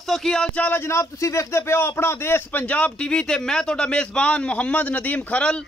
दोस्तों की हाल चाल है जनाब, तुसी वेखदे पे हो अपना देश पंजाब टीवी ते मैं तोड़ा मेज़बान मोहम्मद नदीम खरल।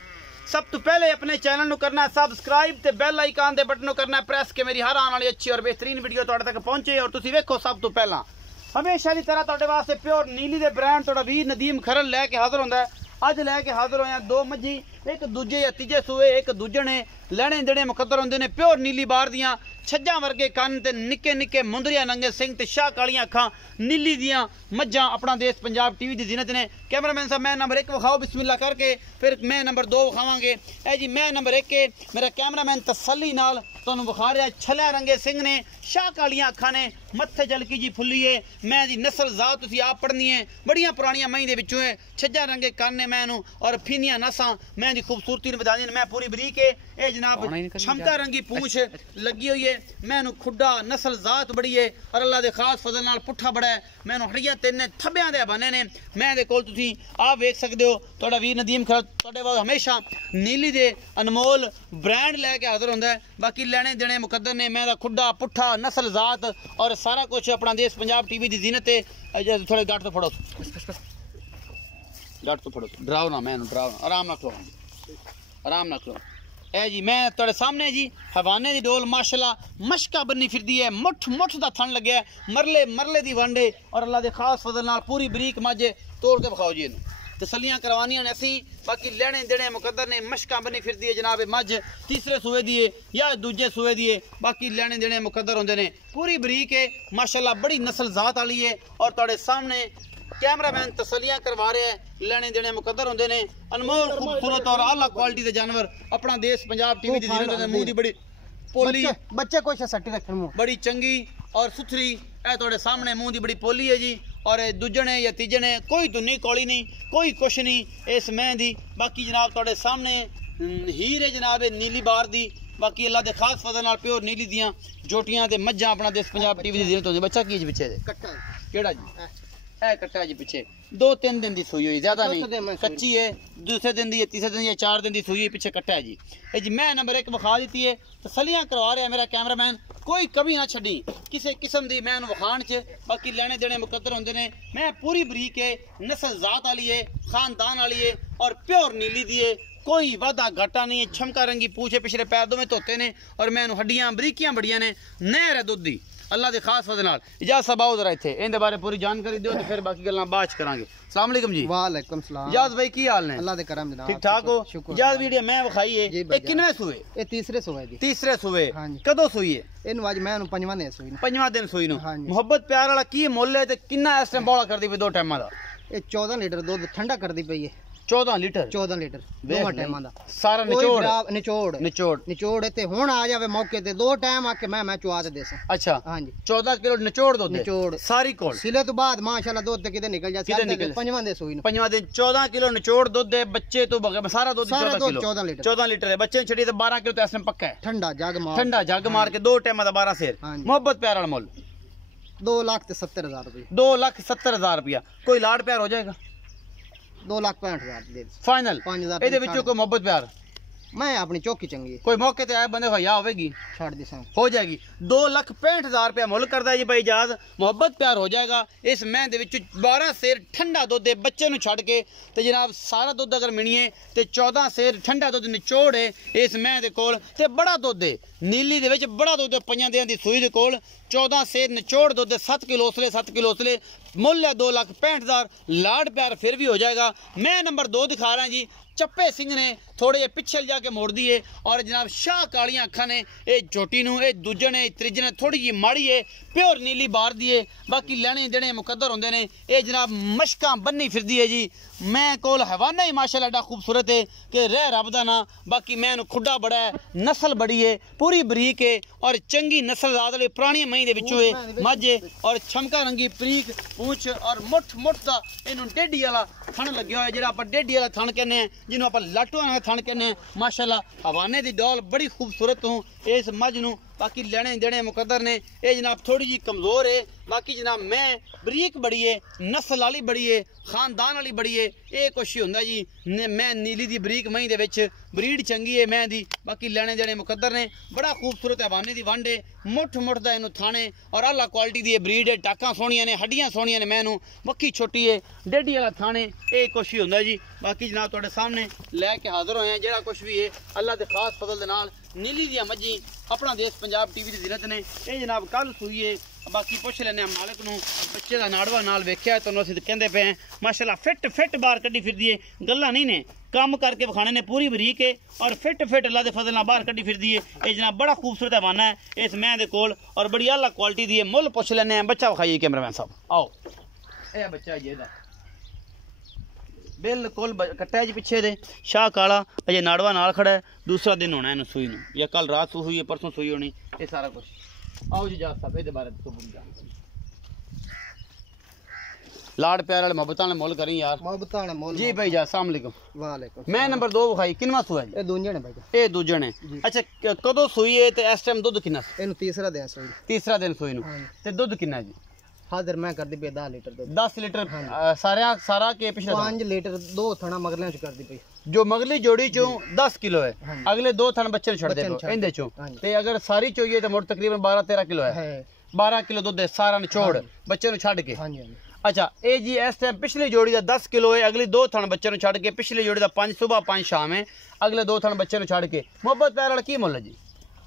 सब तो पहले अपने चैनल को करना है सब्सक्राइब ते बेल आइकन दे बटन को करना है प्रेस के मेरी हर आने वाली अच्छी और बेहतरीन वीडियो तोड़े तक पहुंचे। और तुसी वेखो सब तो पहला हमेशा की तरह तोड़े वास्ते प्योर नीली दे ब्रांड तोड़ा वीर नदीम खरल लैके हाजिर होंदा है। अज लैके हाजिर होया दो मज्जी, एक दूजे या तीजे सूए, एक दूजे ने लैने देने मुकद्दर होंदे ने। प्योर नीली बार दियां छज्जा वर्गे कन ते निक्के निक्के मुंदरिया नंगे सिंह ते शाह कालियां अखां नीली दियां मज्जां अपना देश पंजाब टीवी दी जीनत ने। कैमरामैन साहब मैं नंबर 1 विखाओ बिस्मिल्लाह करके, फिर मैं नंबर 2 विखावांगे। ए जी मैं नंबर 1 के मेरा कैमरामैन तसल्ली नाल तुहानूं विखा रहा छला रंगे सिंह ने, शाह कालियां अखां ने, मत्थे जलकी जी फुल्ली है। मैं जी नस्ल जात तुसीं आप पढ़नी है, बड़ियां पुरानियां मई दे विचों है। छज्जा रंगे कन ने मैनू और फिनियां नसां मैं जी खूबसूरती नूं वधा दी। मैं पूरी बरीक है ए जनाब, क्षमता रंगी पूंछ लगी हुई है। मैनू खुड्डा नस्ल जात बड़ी है और अल्लाह दे खास फजल नाल पुट्ठा बड़ा है। मैनू हड्डियां तिन थब्बियां दे बने ने। मैं दे कोल तुसीं आप वेख सकदे हो तुहाडा वीर नदीम खरल तुहाडे वाल हमेशा नीली दे अनमोल ब्रांड लैके हाजिर होंदा है। बाकी लेने देने मुकद्दर ने। मैं दा खुड्डा पुट्ठा नस्ल जात और सारा कुछ अपना देश पंजाब टीवी दी जीनत है। थोड़े गाट तो फड़ो, गाट तो फड़ो, डराओ ना, मैनू डराओ ना, आराम ना खलो, आराम ना खलो। ए जी मैं तुहाडे सामने जी हवाने दी डोल माशाल्लाह मशका बन्नी फिरदी है। मुठ मुठ दा थन लग्या है, मरले मरले दी वंडे और अल्लाह दे खास फजल नाल पूरी बरीक मज तोड़ के विखाओ जी। तसलियां करवानियां ने असीं, बाकी लेने देने मुकद्दर ने। मशका बनी फिरदी है जनाब, मज तीसरे सूए दी है या दूजे सूए दी है। बाकी लेने देने मुकद्दर होंदे ने, पूरी बरीक है माशाल्लाह, बड़ी नस्ल जात वाली है। और तुहाडे सामने कैमरामैन तसलियां करवा रहे हैं, लेने देने मुकद्दर होंदे ने। अनमोल खूबसूरत और आला क्वालिटी दे जानवर अपना देश पंजाब टीवी दी जीनत दे। मुंह दी बड़ी पोली बच्चे कोई सट्टी रखन मुंह बड़ी चंगी और सुथरी। ए तुहाडे सामने मुंह दी बड़ी पोली है जी। और दूजने या तीजने कोई धुनी कौली नहीं, कोई कुछ नहीं इस मैं दी। बाकी जनाब तुहाडे सामने हीर है जनाब नीली बार दी। बाकी अल्लाह दे खास फजल नाल प्योर नीली दियां जोटियां ते मज्जां अपना देश पंजाब टीवी दी जीनत होंदी। बच्चा की पिछे दे कट्टा केड़ा जी ए कट्टा जी पिछे 2-3 दिन दी सूई हुई, ज्यादा नहीं, कच्ची है। दूसरे दिन दी है, तीसरे दिन या 4 दिन दी सूई है, पिछे कट्टा है जी। ए जी मैं नंबर 1 विखा दी है, तसलियां करवा रहा है मेरा कैमरामैन, कोई कभी ना छड़ी किसी किस्म दी मैं विखाण च। बाकी लेने देने मुकद्दर होंदे ने। मैं पूरी बरीक है, नस्ल जात वाली है, खानदान वाली है और प्योर नीली दी है। कोई वादा घाटा नहीं है। छमका रंगी पूछे पिछले पैर दो में धोते ने और मैनू हड्डियां बरीकियां बड़ियां ने। नहर है दुध दी अल्लाह दे खास फजल नाल। इजाज़त साहब आओ जरा इत्थे इहदे बारे पूरी जानकारी दिओ ते फिर बाकी गल्लां बाद च करांगे। अस्सलाम वालेकुम जी। वालेकुम सलाम। इजाज़त भाई की हाल ने? अल्लाह दे करम जनाब, ठीक ठाक हो? इजाज़त वीडियो मैं विखाई है, ये किनवे सूए? ये तीसरे सूए दी। तीसरे सूए कदों सूई है? इनु आज मैं 5वां दिन सूई। 5वां दिन सूई नु। मोहब्बत प्यार वाला की मोल है ते किन्ना इस टाइम बौला करदी पई दो टाइमां दा? ये 14 लीटर दूध ठंडा करदी पई है। 14 लीटर दो टाइमां दा सारा निचोड़ निचोड़ ते हुण आ जावे मौके ते दो टाइम आके मैं चुआ ते देस। अच्छा हां जी 14 किलो निचोड़ दो निचोड़ सारी कोल सिले तो बाद माशाल्लाह दूध ते किते निकल जा। 5वां दिन सूई 5वां दिन 14 किलो निचोड़ दूध है। बच्चे तो सारा दूध 14 लीटर है। बच्चे छड़ी तो 12 किलो तो इसमें पक्का है। ठंडा जग मार के दो टाइम दा 12 सेर। मोहब्बत प्यार वाला मोल 2,70,000 रुपए। 2,70,000 रुपया। कोई लाड प्यार हो जाएगा? 2,65,000 फाइनल। 5,000 ਇਹਦੇ ਵਿੱਚੋਂ ਕੋਈ ਮੁਹੱਬਤ ਪਿਆਰ मैं अपनी चौकी चंगी कोई मौके ते आए बंदे हया होगी छाड़ दी हो जाएगी। 2,65,000 रुपया मुल करता है जी भाई इजाज। मोहब्बत प्यार हो जाएगा। इस मैं दे विच 12 सेर ठंडा दुध है बच्चे नूं छड़ के ते जनाब सारा दुध अगर मिणीए ते 14 सेर ठंडा दुध निचोड़ है इस मैं दे कोल ते बड़ा दुध है। नीली दे विच बड़ा दुध 5 दिनां दी सूई दे कोल 14 सेर निचोड़ दुध 7 किलो उसले 7 किलो उसले मुल है 2,65,000। लाड प्यार फिर भी हो जाएगा। मैं नंबर 2 दिखा रहा जी। चप्पे सिंह ने थोड़े जे पिछे जाके मोड़ दिए और जनाब शाह कालियां अखां ने ये झोटी नूं ये दूजे ने त्रीजे ने थोड़ी जी माड़ी है प्योर नीली बार दी है। बाकी लेने देने मुकद्दर होंदे ने। ये जनाब मशकां बन्नी फिरदी है जी। मैं कोल हवाना ही माशाल्लाह एडा खूबसूरत है कि रह रब दा ना। बाकी मैनू खुड्डा बड़ा है, नस्ल बड़ी है, पूरी बरीक है और चंगी नस्ल जात वाली पुरानी मई दे विचों है मज है और छमका रंगी बरीक पूंछ और मुठ मुठ दा इनू डेडी वाला थण लग्या होया जेड़ा आपां डेडी वाला थण कहने हैं, जिन्हों आपां लाटू वाला थण कहने हैं। माशाल्लाह हवाने दी डोल बड़ी खूबसूरत हूँ इस मज नूं। बाकी लेने देने मुकद्दर ने। ये जनाब थोड़ी जी कमजोर है बाकी जनाब मैं बरीक बड़ी है, नस्ल वाली बड़ी है, खानदान वाली बड़ी है, ये कुछ होंदा जी। मैं नीली दी बरीक मई दे विच ब्रीड चंगी है मैं दी। बाकी लेने देने मुकद्दर ने, बड़ा खूबसूरत हवाने दी वंड है, मुठ मुठ दा इनू थाने और आला क्वालिटी दी ब्रीड है। टाकां सोहणियां ने, हड्डियां सोहणियां ने, मैनू बक्की छोटी है, डेढ़ी वाला थाने, ये कुछ ही होंदा जी। बाकी जनाब तुहाडे सामने लैके हाज़र होए हैं जेड़ा कुछ भी है अल्लाह दे खास फजल दे नाल। नीली दियां मज्जी अपना देश पंजाब टीवी दी जिलत ने, ये जनाब कल सूई है। बाकी पुछ लेने मालिक नूं, बच्चे का नाड़वा नाल वेख्या तो असीं कहंदे पे हैं माशाअल्लाह फिट फिट बाहर कड्डी फिरदी है। गल्लां नहीं ने, काम करके विखाने ने, पूरी बरीक है और फिट फिट अल्लाह दे फजल नाल बाहर कड्डी फिरदी है। ये जनाब बड़ा खूबसूरत हवाना है इस मैं दे कोल और बड़ी आला क्वालिटी दी है। मुल पुछ लेने हैं। बच्चा विखाइए कैमरामैन साहब, आओ ए बच्चा ये दा बिल्कुल कट्टा जी पिछे दे, शाह काला, अजे नाड़वा नाल खड़ा है। दूसरा दिन होना है सूई नूं, या कल रात सूई हुई है, परसों सूई होनी, ये सारा कुछ। आओ जी जात साहब, ये बारे लाड प्यार वाले मोहब्बत वाले मोल करी यार, मोहब्बत वाले मोल जी भाई जा। अस्सलाम वालेकुम। वालेकुम। मैं नंबर 2 विखाई, किनवा सूआ जी? ये दूजे ने भाई, ये दूजे ने। अच्छा कदों सूई है ते इस टाइम दुध कितना? इनु तीसरा दिन सूई, तीसरा दिन सूई नूं। ते दुध कितना जी? हाजिर मैं कर दी पे 10 लीटर दूध। 10 लीटर सारा के पिछले 5 लीटर 2 थना मगले च कर दी पई। जो मगली जोड़ी चो 10 किलो है, अगले 2 थन बच्चे छड़ दे इंदे चो, ते अगर सारी चोइए तो मोट तकरीबन 12-13 किलो है। 12 किलो दूध है सारा निचोड़ बच्चे नु छड़ के। अच्छा ए जी इस टाइम पिछली जोड़ी दा 10 किलो है, अगली 2 थन बच्चे नु छड़ के, पिछली जोड़ी दा 5 सुबह 5 शाम है, अगले 2 थन बच्चे नु छड़ के। मोहब्बत प्यार वाला की मुल है जी?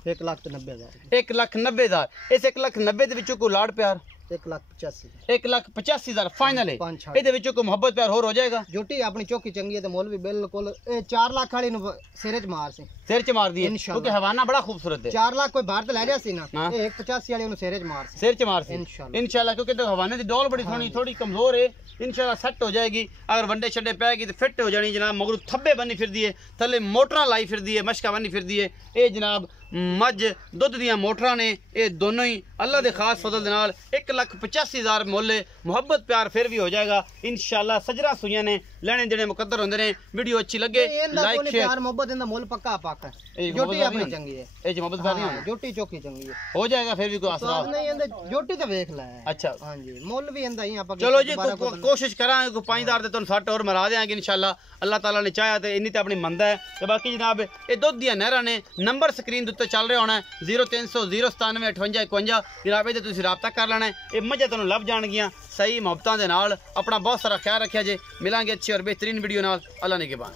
1,90,000। 1,90,000। इस 1,90,000 दे विचों को लाड प्यार 1,85,000 फाइनल है। ਇਹਦੇ ਵਿੱਚੋਂ ਕੋਈ ਮੁਹੱਬਤ ਪਿਆਰ ਹੋਰ ਹੋ ਜਾਏਗਾ। ਜੋਟੀ ਆਪਣੀ ਚੌਕੀ ਚੰਗੀ ਹੈ ਤੇ ਮੁੱਲ ਵੀ ਬਿਲਕੁਲ 4 ਲੱਖ ਵਾਲੀ ਨੂੰ ਸਿਰੇ ਚ ਮਾਰ ਸੀ, ਸਿਰ ਚ ਮਾਰ ਦੀ ਹੈ ਕਿਉਂਕਿ ਹਵਾਨਾ ਬੜਾ ਖੂਬਸੂਰਤ ਹੈ। 4 ਲੱਖ ਕੋਈ ਬਾਹਰ ਤੇ ਲੈ ਜਾ ਸੀ ਨਾ, ਇਹ 185 ਵਾਲੀ ਨੂੰ ਸਿਰੇ ਚ ਮਾਰ ਸੀ, ਸਿਰ ਚ ਮਾਰ ਸੀ इंशाल्लाह क्योंकि तो हवाने दी डोल बड़ी थोड़ी कमजोर है। इंशाल्लाह सेट हो जाएगी, अगर वंडे छड्डे पैगी तो फिट हो जानी जनाब। मगरू थब्बे बनी फिरदी है, थले मोटरां लाई फिरदी है, मशका बनी फिरदी है। ये जनाब मज दुध दियां मोटरां ने, ये दोनों ही अल्लाह दे खास फजल दे नाल 1,85,000 मुल्ल। मुहब्बत प्यार फिर भी हो जाएगा इंशाल्लाह। सजरा सुइयां ने, लेने देने मुकद्दर होंदे ने। वीडियो अच्छी लगे लाइक शेयर। प्यार मोहब्बत इंदा मुल्ल पक्का पाका है। जोटी अपनी चंगी है, ए मोहब्बत प्यार नहीं है, जोटी चौकी चंगी है, हो जाएगा फिर भी कोई आसरा नहीं इंदा। जोटी तो देख ले। अच्छा हां जी, मुल्ल भी इंदा ही आपा। चलो जी कोशिश करांगे को 5,000 दे तुहानू 60 और मरा देंगे इंशाल्लाह। अल्लाह ताला ने चाहा तो इन्नी तो अपनी मंदा है। तो बाकी जनाब ये दुध दियां नहरां ने, नंबर स्क्रीन उत्ते चल रहा होना है 0300 097 58 51। जनाब ये तुसीं राबता कर लेना है। ये मझां तुहानू लभ जाणगियां सही मुहब्बतां दे नाल। अपना बहुत सारा ख्याल रखिया जे। मिलांगे अच्छी और बेहतरीन वीडियो नाल। अल्लाह ने के बाद।